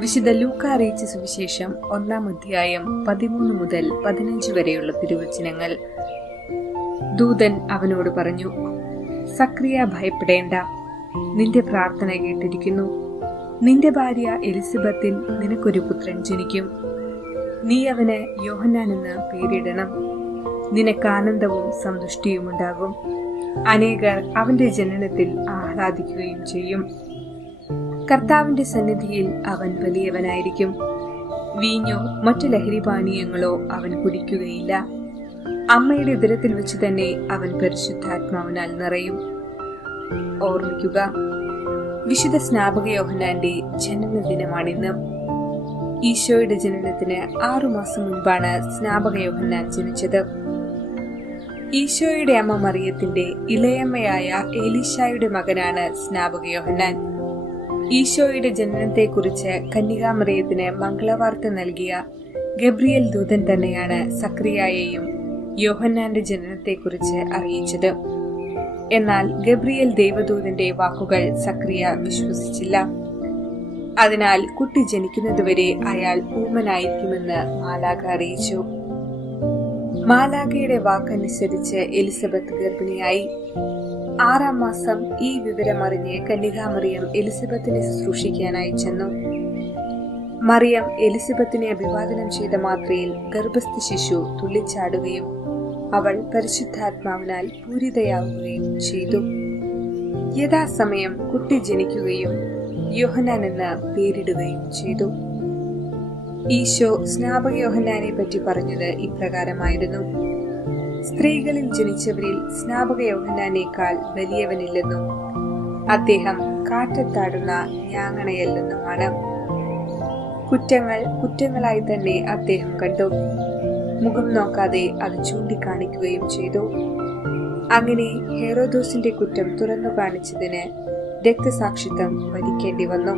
വിശുദ്ധ ലൂക്ക അറിയിച്ച സുവിശേഷം 1-ാം അധ്യായം 13 മുതൽ 15 വരെയുള്ള തിരുവചനങ്ങൾ. ദൂതൻ അവനോട് പറഞ്ഞു, സക്രിയ, ഭയപ്പെടേണ്ട, നിന്റെ പ്രാർത്ഥന കേട്ടിരിക്കുന്നു. നിന്റെ ഭാര്യ എലിസബത്തിൽ നിനക്കൊരു പുത്രൻ ജനിക്കും. നീ അവന് യോഹന്നാൻ എന്ന് പേരിടണം. നിനക്ക് ആനന്ദവും സന്തുഷ്ടിയും ഉണ്ടാകും. അനേകർ അവന്റെ ജനനത്തിൽ ആഹ്ലാദിക്കുകയും ചെയ്യും. കർത്താവിന്റെ സന്നിധിയിൽ അവൻ വലിയവനായിരിക്കും. വീഞ്ഞോ മറ്റു ലഹരിപാനീയങ്ങളോ അവൻ കുടിക്കുകയില്ല. അമ്മയുടെ ഉദരത്തിൽ വെച്ച് തന്നെ അവൻ പരിശുദ്ധാത്മാവിനാൽ നിറയും. ഓർമ്മിക്കുക, വിശുദ്ധ സ്നാപക യോഹന്നാന്റെ ജനനദിനമാണിന്ന്. ഈശോയുടെ ജനനത്തിന് 6 മാസം മുൻപാണ് സ്നാപക യോഹന്നാൻ ജനിച്ചത്. ഈശോയുടെ അമ്മ മറിയത്തിന്റെ ഇളയമ്മയായ എലീശായുടെ മകനാണ് സ്നാപക യോഹന്നാൻ. ഈശോയുടെ ജനനത്തെക്കുറിച്ച് കന്യകാമറിയത്തിന് മംഗളവാർത്ത നൽകിയ ഗബ്രിയേൽ ദൂതൻ തന്നെയാണ് സക്രിയായെയും യോഹന്നാന്റെ ജനനത്തെക്കുറിച്ച് അറിയിച്ചത്. എന്നാൽ ഗബ്രിയേൽ ദൈവദൂതന്റെ വാക്കുകൾ സക്രിയ വിശ്വസിച്ചില്ല. അതിനാൽ കുട്ടി ജനിക്കുന്നതുവരെ അയാൾ ഊമനായിരിക്കുമെന്ന് മാലാഖ അറിയിച്ചു. മാലാഖയുടെ വാക്കനുസരിച്ച് എലിസബത്ത് ഗർഭിണിയായി. 6-ാം മാസം ഈ വിവരം അറിഞ്ഞ് കന്യകാമറിയം എലിസബത്തിനെ ശുശ്രൂഷിക്കാനായി ചെന്നു. മറിയം എലിസബത്തിനെ അഭിവാദനം ചെയ്ത മാത്രയിൽ ഗർഭസ്ഥ ശിശു തുള്ളിച്ചാടുകയും അവൾ പരിശുദ്ധാത്മാവിനാൽ പൂരിതയാവുകയും ചെയ്തു. യഥാസമയം കുട്ടി ജനിക്കുകയും യോഹന്നാൻ എന്ന് പേരിടുകയും ചെയ്തു. ഈശോ സ്നാപക യോഹന്നാനെ പറ്റി പറഞ്ഞത് ഇപ്രകാരമായിരുന്നു: സ്ത്രീകളിൽ ജനിച്ചവരിൽ സ്നാപക യോഹന്നാനേക്കാൾ വലിയവനില്ലെന്നും അദ്ദേഹം കാറ്റത്താടുന്ന ഞാങ്ങണയല്ലെന്നുമാണ്. കുറ്റങ്ങൾ കുറ്റങ്ങളായി തന്നെ അദ്ദേഹം കണ്ടു, മുഖം നോക്കാതെ അത് ചൂണ്ടിക്കാണിക്കുകയും ചെയ്തു. അങ്ങനെ ഹെറോദോസിന്റെ കുറ്റം തുറന്നു കാണിച്ചതിന് രക്തസാക്ഷിത്വം വരിക്കേണ്ടി വന്നു.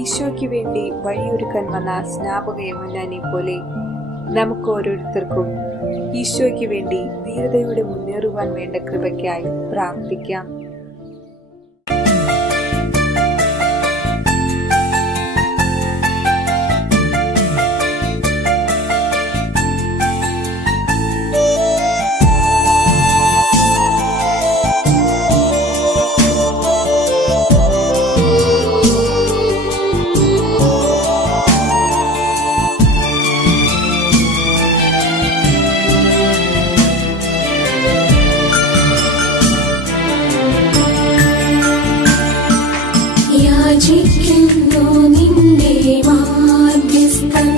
ഈശോയ്ക്ക് വേണ്ടി വഴിയൊരുക്കാൻ വന്ന സ്നാപക യോഹന്നാനെ പോലെ നമുക്ക് ഓരോരുത്തർക്കും ഈശോയ്ക്ക് വേണ്ടി ധീരതയോടെ മുന്നേറുവാൻ വേണ്ട കൃപയ്ക്കായി പ്രാർത്ഥിക്കാം. നിന്റെ മാധ്യസ്ഥം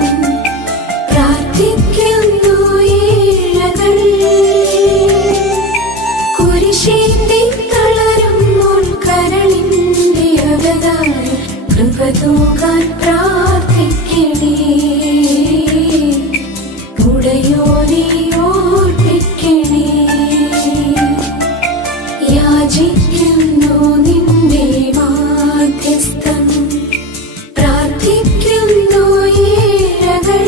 പ്രാർത്ഥിക്കുന്നു ഏഴകൾ, കുരിശേന്തി തളരുമ്പോൾ കരളിന്റെ അകതായി കൃപ തൂകാൻ പ്രാർത്ഥിക്കണേ. ഉടയോനെ ഓർപ്പിക്കണേ. യാചിക്കുന്നു നിന്റെ മാധ്യസ്ഥം പ്രാർത്ഥിക്കുന്നു ഏഴകൾ,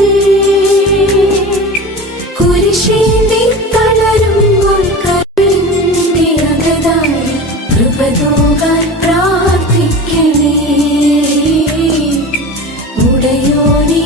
കുരിശേന്തി തളരുമ്പോൾ കരളിന്റെ അകതായി കൃപ തൂകാൻ പ്രാർത്ഥിക്കണേ. ഉടയോനെ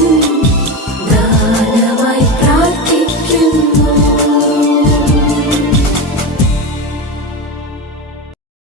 നിൻ